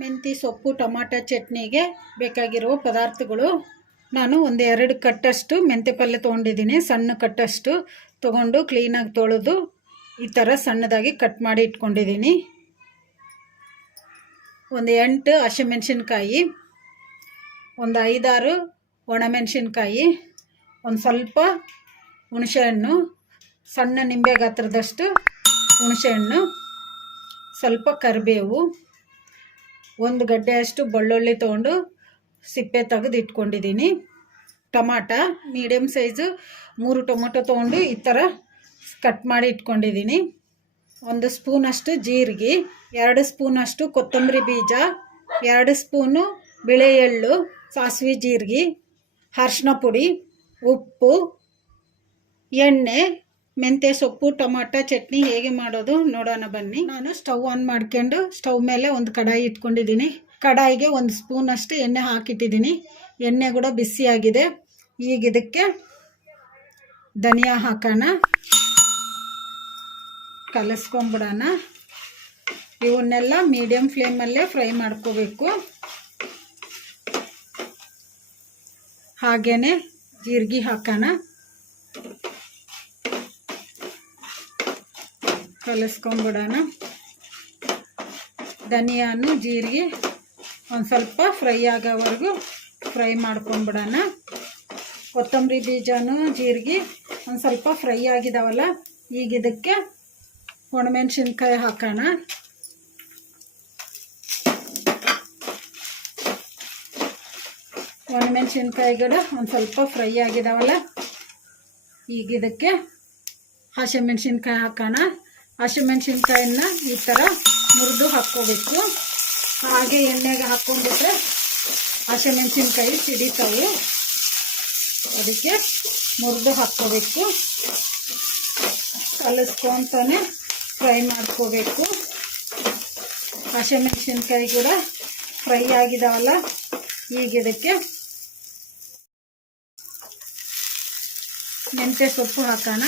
ಮೆಂತ್ಯ ಸೊಪ್ಪು ಟೊಮಾಟೊ ಚಟ್ನಿಗೆ ಬೇಕಾಗಿರುವ ಪದಾರ್ಥಗಳು. ನಾನು ಒಂದು 2 ಕಟ್ಟಷ್ಟು ಮೆಂತ್ಯ ಪಲ್ಯ ತೊಗೊಂಡಿದ್ದೀನಿ. ಸಣ್ಣ ಕಟ್ಟಷ್ಟು ತೊಗೊಂಡು ಕ್ಲೀನಾಗಿ ತೊಳೆದು ಈ ಥರ ಸಣ್ಣದಾಗಿ ಕಟ್ ಮಾಡಿ ಇಟ್ಕೊಂಡಿದ್ದೀನಿ. ಒಂದು 8 ಹಸಿಮೆಣಸಿನ್ಕಾಯಿ, ಒಂದು 5-6 ಒಣಮೆಣಸಿನ್ಕಾಯಿ, ಒಂದು ಸ್ವಲ್ಪ ಹುಣಸೆಹಣ್ಣು, ಸಣ್ಣ ನಿಂಬೆ ಗಾತ್ರದಷ್ಟು ಹುಣಸೆಹಣ್ಣು, ಸ್ವಲ್ಪ ಕರಿಬೇವು, ಒಂದು ಗಡ್ಡೆಯಷ್ಟು ಬೆಳ್ಳುಳ್ಳಿ ತೊಗೊಂಡು ಸಿಪ್ಪೆ ತೆಗೆದು ಇಟ್ಕೊಂಡಿದ್ದೀನಿ. ಟೊಮಾಟ ಮೀಡಿಯಮ್ ಸೈಜು 3 ಟೊಮೊಟೊ ತೊಗೊಂಡು ಈ ಥರ ಕಟ್ ಮಾಡಿ ಇಟ್ಕೊಂಡಿದ್ದೀನಿ. 1 ಸ್ಪೂನಷ್ಟು ಜೀರಿಗೆ, 2 ಸ್ಪೂನಷ್ಟು ಕೊತ್ತಂಬರಿ ಬೀಜ, 2 ಸ್ಪೂನು ಬಿಳೆ ಎಳ್ಳು, ಸಾಸಿವೆ ಜೀರಿಗೆ, ಅರಿಶಿನ ಪುಡಿ, ಉಪ್ಪು, ಎಣ್ಣೆ. ಮೆಂತ್ಯ ಸೊಪ್ಪು ಟೊಮಾಟೊ ಚಟ್ನಿ ಹೇಗೆ ಮಾಡೋದು ನೋಡೋಣ ಬನ್ನಿ. ನಾನು ಸ್ಟವ್ ಆನ್ ಮಾಡ್ಕೊಂಡು ಸ್ಟವ್ ಮೇಲೆ ಒಂದು ಕಡಾಯಿ ಇಟ್ಕೊಂಡಿದ್ದೀನಿ. ಕಡಾಯಿಗೆ 1 ಸ್ಪೂನಷ್ಟು ಎಣ್ಣೆ ಹಾಕಿಟ್ಟಿದ್ದೀನಿ. ಎಣ್ಣೆ ಕೂಡ ಬಿಸಿಯಾಗಿದೆ. ಈಗ ಇದಕ್ಕೆ ಧನಿಯಾ ಹಾಕೋಣ, ಕಲಸ್ಕೊಂಬಿಡೋಣ. ಇವನ್ನೆಲ್ಲ ಮೀಡಿಯಮ್ ಫ್ಲೇಮಲ್ಲೇ ಫ್ರೈ ಮಾಡ್ಕೋಬೇಕು. ಹಾಗೇನೆ ಜೀರಿಗೆ ಹಾಕೋಣ, ಕಲಸ್ಕೊಂಬಿಡೋಣ. ಧನಿಯಾನು ಜೀರಿಗೆ ಒಂದು ಸ್ವಲ್ಪ ಫ್ರೈ ಆಗೋವರೆಗೂ ಫ್ರೈ ಮಾಡ್ಕೊಂಬಿಡೋಣ. ಕೊತ್ತಂಬರಿ ಬೀಜನೂ ಜೀರಿಗೆ ಒಂದು ಸ್ವಲ್ಪ ಫ್ರೈ ಆಗಿದಾವಲ್ಲ, ಈಗ ಇದಕ್ಕೆ ಒಣಮೆಣಸಿನ್ಕಾಯಿ ಹಾಕೋಣ. ಒಣಮೆಣಸಿನ್ಕಾಯಿ ಕೂಡ ಒಂದು ಸ್ವಲ್ಪ ಫ್ರೈ ಆಗಿದಾವಲ್ಲ, ಈಗ ಇದಕ್ಕೆ ಹಸಿಮೆಣಸಿನ್ಕಾಯಿ ಹಾಕೋಣ. ಹಸಿಮೆಣಸಿನ್ಕಾಯಿನ ಈ ಥರ ಮುರಿದು ಹಾಕ್ಕೋಬೇಕು. ಹಾಗೆ ಎಣ್ಣೆಗೆ ಹಾಕ್ಕೊಂಡ್ಬಿಟ್ರೆ ಹಸಿಮೆಣಸಿನ್ಕಾಯಿ ಸಿಡಿತಾವು, ಅದಕ್ಕೆ ಮುರಿದು ಹಾಕ್ಕೋಬೇಕು. ಕಲಿಸ್ಕೊತಾನೆ ಫ್ರೈ ಮಾಡ್ಕೋಬೇಕು. ಹಸಿಮೆಣಸಿನ್ಕಾಯಿ ಕೂಡ ಫ್ರೈ ಆಗಿದಾವಲ್ಲ, ಈಗ ಇದಕ್ಕೆ ಮೆಂತ್ಯ ಸೊಪ್ಪು ಹಾಕೋಣ.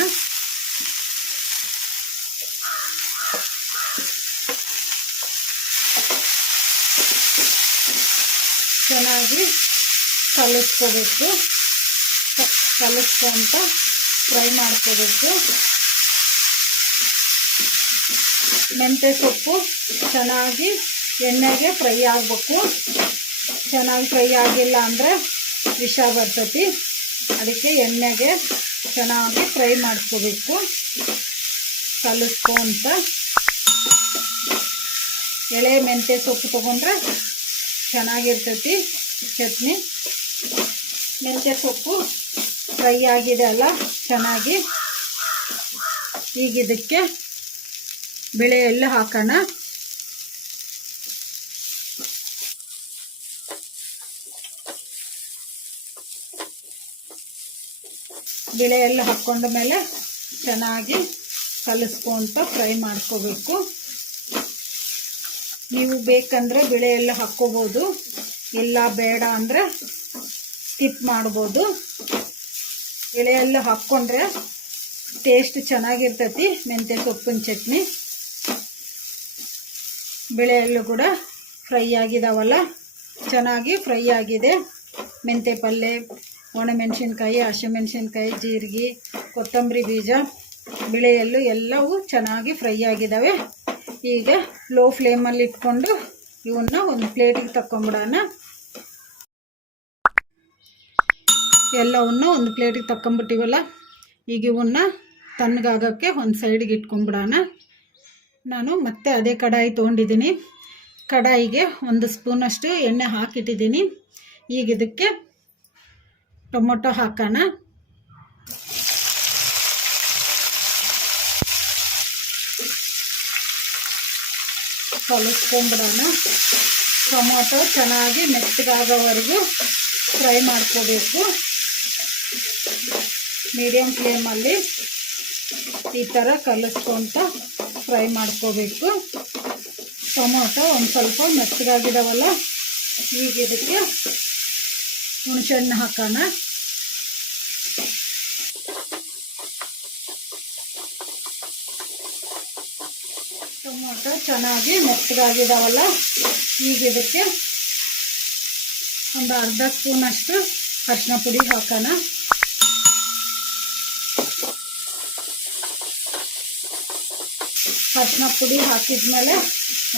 ಚೆನ್ನಾಗಿ ಕಲಿಸ್ಕೋಬೇಕು. ಕಲಿಸ್ಕೊಂತ ಫ್ರೈ ಮಾಡ್ಕೋಬೇಕು. ಮೆಂತ್ಯ ಸೊಪ್ಪು ಚೆನ್ನಾಗಿ ಎಣ್ಣೆಗೆ ಫ್ರೈ ಆಗಬೇಕು. ಚೆನ್ನಾಗಿ ಫ್ರೈ ಆಗಿಲ್ಲ ಅಂದರೆ ವಿಷ ಬರ್ತೈತಿ. ಅದಕ್ಕೆ ಎಣ್ಣೆಗೆ ಚೆನ್ನಾಗಿ ಫ್ರೈ ಮಾಡ್ಕೋಬೇಕು. ಕಲಿಸ್ಕೊಂತ ಎಳೆ ಮೆಂತ್ಯ ಸೊಪ್ಪು ತೊಗೊಂಡ್ರೆ ಚೆನ್ನಾಗಿರ್ತೈತಿ ಚಟ್ನಿ. ಮೆಂತ್ಯ ಸೊಪ್ಪು ಫ್ರೈ ಆಗಿದೆ ಅಲ್ಲ ಚೆನ್ನಾಗಿ. ಈಗ ಇದಕ್ಕೆ ಬಿಳೆ ಎಳ್ಳು ಹಾಕೋಣ. ಬಿಳೆ ಎಳ್ಳು ಹಾಕ್ಕೊಂಡ ಮೇಲೆ ಚೆನ್ನಾಗಿ ಕಲಿಸ್ಕೊಂತ ಫ್ರೈ ಮಾಡ್ಕೋಬೇಕು. ನೀವು ಬೇಕಂದರೆ ಬಿಳೆ ಎಳ್ಳು ಹಾಕ್ಕೋಬೋದು, ಇಲ್ಲ ಬೇಡ ಅಂದರೆ ಸ್ಕಿಪ್ ಮಾಡ್ಬೋದು. ಬಿಳೆ ಎಳ್ಳು ಹಾಕ್ಕೊಂಡ್ರೆ ಟೇಸ್ಟ್ ಚೆನ್ನಾಗಿರ್ತೈತಿ ಮೆಂತ್ಯ ಸೊಪ್ಪಿನ ಚಟ್ನಿ. ಬಿಳೆ ಎಳ್ಳು ಕೂಡ ಫ್ರೈ ಆಗಿದಾವಲ್ಲ, ಚೆನ್ನಾಗಿ ಫ್ರೈ ಆಗಿದೆ. ಮೆಂತ್ಯ ಪಲ್ಯ, ಒಣಮೆಣಸಿನ್ಕಾಯಿ, ಹಸಿಮೆಣಸಿನ್ಕಾಯಿ, ಜೀರಿಗೆ, ಕೊತ್ತಂಬರಿ ಬೀಜ, ಬಿಳೆ ಎಳ್ಳು ಎಲ್ಲವೂ ಚೆನ್ನಾಗಿ ಫ್ರೈ ಆಗಿದ್ದಾವೆ. ಈಗ ಲೋ ಫ್ಲೇಮಲ್ಲಿ ಇಟ್ಕೊಂಡು ಇವನ್ನ ಒಂದು ಪ್ಲೇಟಿಗೆ ತಗೊಂಬಿಡೋಣ. ಎಲ್ಲವನ್ನು ಒಂದು ಪ್ಲೇಟಿಗೆ ತಗೊಂಬಿಟ್ಟಿವಲ್ಲ, ಈಗ ಇವನ್ನ ತಣ್ಣಗಾಗೋಕ್ಕೆ ಒಂದು ಸೈಡಿಗೆ ಇಟ್ಕೊಂಬಿಡೋಣ. ನಾನು ಮತ್ತೆ ಅದೇ ಕಡಾಯಿ ತೊಗೊಂಡಿದ್ದೀನಿ. ಕಡಾಯಿಗೆ 1 ಸ್ಪೂನಷ್ಟು ಎಣ್ಣೆ ಹಾಕಿಟ್ಟಿದ್ದೀನಿ. ಈಗ ಇದಕ್ಕೆ ಟೊಮೊಟೊ ಹಾಕೋಣ. ಕಲಿಸ್ಕೊಂಬಿಡೋಣ. ಟೊಮೊಟೊ ಚೆನ್ನಾಗಿ ಮೆತ್ತಗಾಗೋವರೆಗೂ ಫ್ರೈ ಮಾಡ್ಕೋಬೇಕು. ಮೀಡಿಯಮ್ ಫ್ಲೇಮಲ್ಲಿ ಈ ಥರ ಕಲಿಸ್ಕೊತ ಫ್ರೈ ಮಾಡ್ಕೋಬೇಕು. ಟೊಮೊಟೊ ಒಂದು ಸ್ವಲ್ಪ ಮೆತ್ತಗಾಗಿದಾವಲ್ಲ, ಈಗ ಇದಕ್ಕೆ ಹುಣಸೆಹಣ್ಣು ಹಾಕೋಣ. ಟೊಮೊಟೊ ಚೆನ್ನಾಗಿ ಮೆತ್ತಗಾಗಿದ್ದಾವಲ್ಲ, ಈಗ ಇದಕ್ಕೆ ಒಂದು ಅರ್ಧ ಸ್ಪೂನಷ್ಟು ಅರಿಶಿನ ಪುಡಿ ಹಾಕೋಣ. ಅರಿಶಿನ ಪುಡಿ ಹಾಕಿದ್ಮೇಲೆ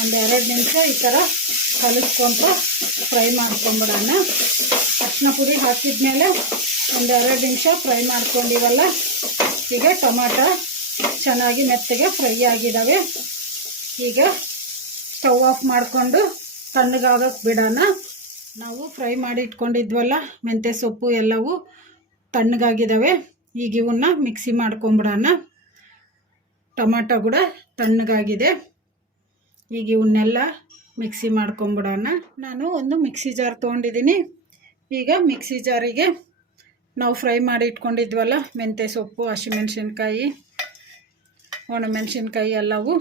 ಒಂದು 2 ನಿಮಿಷ ಈ ಥರ ಕಲಿಸ್ಕೊಂಡು ಫ್ರೈ ಮಾಡ್ಕೊಂಬಿಡೋಣ. ಅರಿಶಿನ ಪುಡಿ ಹಾಕಿದ್ಮೇಲೆ ಒಂದು 2 ನಿಮಿಷ ಫ್ರೈ ಮಾಡ್ಕೊಂಡಿವಲ್ಲ, ಈಗ ಟೊಮಾಟೊ ಚೆನ್ನಾಗಿ ಮೆತ್ತಗೆ ಫ್ರೈ ಆಗಿದ್ದಾವೆ. ಈಗ ಸ್ಟವ್ ಆಫ್ ಮಾಡಿಕೊಂಡು ತಣ್ಣಗಾಗಕ್ಕೆ ಬಿಡೋಣ. ನಾವು ಫ್ರೈ ಮಾಡಿ ಇಟ್ಕೊಂಡಿದ್ವಲ್ಲ ಮೆಂತ್ಯ ಸೊಪ್ಪು ಎಲ್ಲವೂ ತಣ್ಣಗಾಗಿದ್ದಾವೆ. ಈಗ ಇವನ್ನ ಮಿಕ್ಸಿ ಮಾಡ್ಕೊಂಬಿಡೋಣ. ಟೊಮಾಟೊ ಕೂಡ ತಣ್ಣಗಾಗಿದೆ. ಈಗ ಇವನ್ನೆಲ್ಲ ಮಿಕ್ಸಿ ಮಾಡ್ಕೊಂಬಿಡೋಣ. ನಾನು ಒಂದು ಮಿಕ್ಸಿ ಜಾರ್ ತೊಗೊಂಡಿದ್ದೀನಿ. ಈಗ ಮಿಕ್ಸಿ ಜಾರಿಗೆ ನಾವು ಫ್ರೈ ಮಾಡಿ ಇಟ್ಕೊಂಡಿದ್ವಲ್ಲ ಮೆಂತ್ಯ ಸೊಪ್ಪು, ಹಸಿಮೆಣ್ಸಿನ್ಕಾಯಿ, ಒಣಮೆಣ್ಸಿನ್ಕಾಯಿ ಎಲ್ಲವೂ,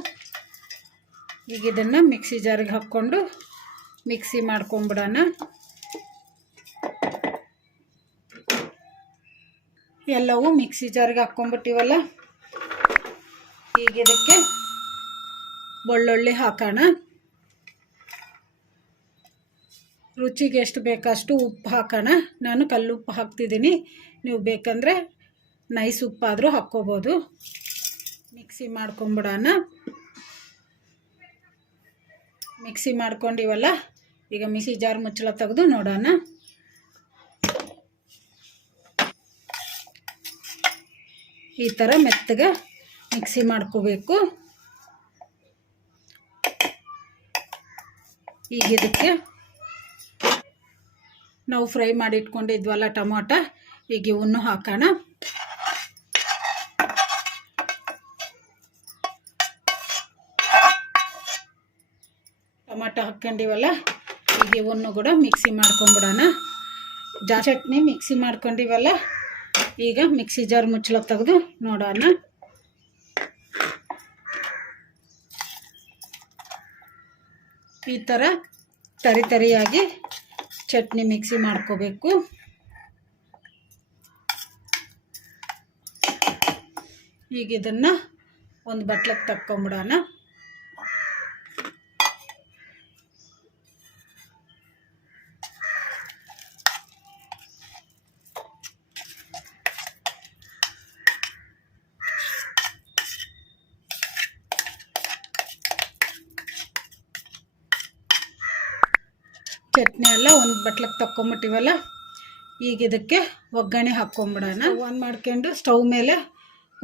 ಈಗ ಇದನ್ನು ಮಿಕ್ಸಿ ಜಾರಿಗೆ ಹಾಕ್ಕೊಂಡು ಮಿಕ್ಸಿ ಮಾಡ್ಕೊಂಬಿಡೋಣ. ಎಲ್ಲವೂ ಮಿಕ್ಸಿ ಜಾರಿಗೆ ಹಾಕ್ಕೊಂಬಿಟ್ಟಿವಲ್ಲ, ಈಗ ಇದಕ್ಕೆ ಬೆಳ್ಳುಳ್ಳಿ ಹಾಕೋಣ. ರುಚಿಗೆ ಎಷ್ಟು ಬೇಕಷ್ಟು ಉಪ್ಪು ಹಾಕೋಣ. ನಾನು ಕಲ್ಲುಪ್ಪು ಹಾಕ್ತಿದ್ದೀನಿ, ನೀವು ಬೇಕಂದರೆ ನೈಸ್ ಉಪ್ಪಾದರೂ ಹಾಕ್ಕೋಬೋದು. ಮಿಕ್ಸಿ ಮಾಡ್ಕೊಂಬಿಡೋಣ. ಮಿಕ್ಸಿ ಮಾಡ್ಕೊಂಡಿವಲ್ಲ, ಈಗ ಮಿಕ್ಸಿ ಜಾರ್ ಮುಚ್ಚಳ ತೆಗೆದು ನೋಡೋಣ. ಈ ಥರ ಮೆತ್ತಗೆ ಮಿಕ್ಸಿ ಮಾಡ್ಕೋಬೇಕು. ಈಗ ಇದಕ್ಕೆ ನಾವು ಫ್ರೈ ಮಾಡಿ ಇಟ್ಕೊಂಡಿದ್ವಲ್ಲ ಟೊಮಾಟೊ, ಈಗ ಇವನ್ನು ಹಾಕೋಣ. ಟೊಮಾಟೊ ಹಾಕ್ಕೊಂಡಿವಲ್ಲ, ಈಗ ಇವನ್ನು ಕೂಡ ಮಿಕ್ಸಿ ಮಾಡ್ಕೊಂಬಿಡೋಣ. ಚಟ್ನಿ ಮಿಕ್ಸಿ ಮಾಡ್ಕೊಂಡಿವಲ್ಲ, ಈಗ ಮಿಕ್ಸಿ ಜಾರ್ ಮುಚ್ಚಳ ತೆಗೆದು ನೋಡೋಣ. ಈ ಥರ ತರಿಯಾಗಿ ಚಟ್ನಿ ಮಿಕ್ಸಿ ಮಾಡ್ಕೋಬೇಕು. ಈಗ ಇದನ್ನು ಒಂದು ಬಟ್ಲಕ್ಕೆ ತಕ್ಕೊಂಬಿಡೋಣ. ಚಟ್ನಿ ಎಲ್ಲ ಒಂದು ಬಟ್ಲಕ್ಕೆ ತಕ್ಕೊಂಬಿಟ್ಟಿವಲ್ಲ, ಈಗ ಇದಕ್ಕೆ ಒಗ್ಗರಣೆ ಹಾಕ್ಕೊಂಬಿಡೋಣ. ಆನ್ ಮಾಡ್ಕೊಂಡು ಸ್ಟವ್ ಮೇಲೆ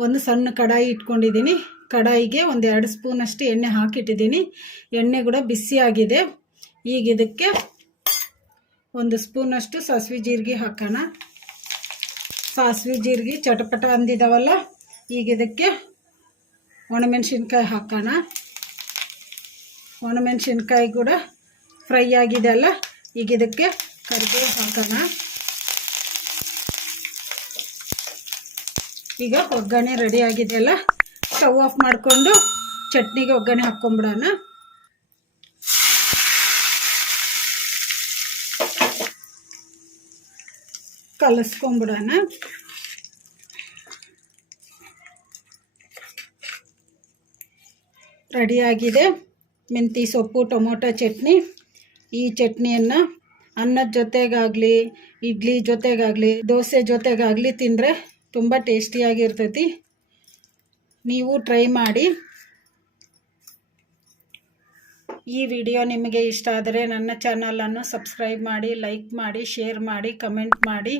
ಒಂದು ಸಣ್ಣ ಕಡಾಯಿ ಇಟ್ಕೊಂಡಿದ್ದೀನಿ. ಕಡಾಯಿಗೆ ಒಂದು 2 ಸ್ಪೂನಷ್ಟು ಎಣ್ಣೆ ಹಾಕಿಟ್ಟಿದ್ದೀನಿ. ಎಣ್ಣೆ ಕೂಡ ಬಿಸಿ ಆಗಿದೆ. ಈಗ ಇದಕ್ಕೆ 1 ಸ್ಪೂನಷ್ಟು ಸಾಸಿವೆ ಜೀರಿಗೆ ಹಾಕೋಣ. ಸಾಸಿವೆ ಜೀರಿಗೆ ಚಟಪಟ ಅಂದಿದ್ದಾವಲ್ಲ, ಈಗ ಇದಕ್ಕೆ ಒಣಮೆಣ್ಸಿನ್ಕಾಯಿ ಹಾಕೋಣ. ಒಣಮೆಣ್ಸಿನ್ಕಾಯಿ ಕೂಡ ಫ್ರೈ ಆಗಿದೆ ಅಲ್ಲ, ಈಗ ಇದಕ್ಕೆ ಕರಿಬೇವು ಹಾಕೋಣ. ಈಗ ಒಗ್ಗರಣೆ ರೆಡಿ ಆಗಿದೆಯಲ್ಲ, ಸ್ಟವ್ ಆಫ್ ಮಾಡಿಕೊಂಡು ಚಟ್ನಿಗೆ ಒಗ್ಗರಣೆ ಹಾಕ್ಕೊಂಬಿಡೋಣ. ಕಲಿಸ್ಕೊಂಬಿಡೋಣ. ರೆಡಿಯಾಗಿದೆ ಮೆಂತ್ಯ ಸೊಪ್ಪು ಟೊಮೊಟೊ ಚಟ್ನಿ. ಈ ಚಟ್ನಿಯನ್ನು ಅನ್ನದ ಜೊತೆಗಾಗಲಿ, ಇಡ್ಲಿ ಜೊತೆಗಾಗಲಿ, ದೋಸೆ ಜೊತೆಗಾಗಲಿ ತಿಂದರೆ ತುಂಬ ಟೇಸ್ಟಿಯಾಗಿರ್ತೈತಿ. ನೀವು ಟ್ರೈ ಮಾಡಿ. ಈ ವಿಡಿಯೋ ನಿಮಗೆ ಇಷ್ಟ ಆದರೆ ನನ್ನ ಚಾನಲನ್ನು ಸಬ್ಸ್ಕ್ರೈಬ್ ಮಾಡಿ, ಲೈಕ್ ಮಾಡಿ, ಶೇರ್ ಮಾಡಿ, ಕಮೆಂಟ್ ಮಾಡಿ.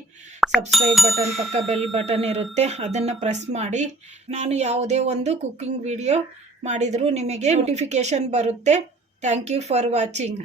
ಸಬ್ಸ್ಕ್ರೈಬ್ ಬಟನ್ ಪಕ್ಕ ಬೆಲ್ ಬಟನ್ ಇರುತ್ತೆ, ಅದನ್ನು ಪ್ರೆಸ್ ಮಾಡಿ. ನಾನು ಯಾವುದೇ ಒಂದು ಕುಕ್ಕಿಂಗ್ ವಿಡಿಯೋ ಮಾಡಿದರೂ ನಿಮಗೆ ನೋಟಿಫಿಕೇಷನ್ ಬರುತ್ತೆ. Thank you for watching.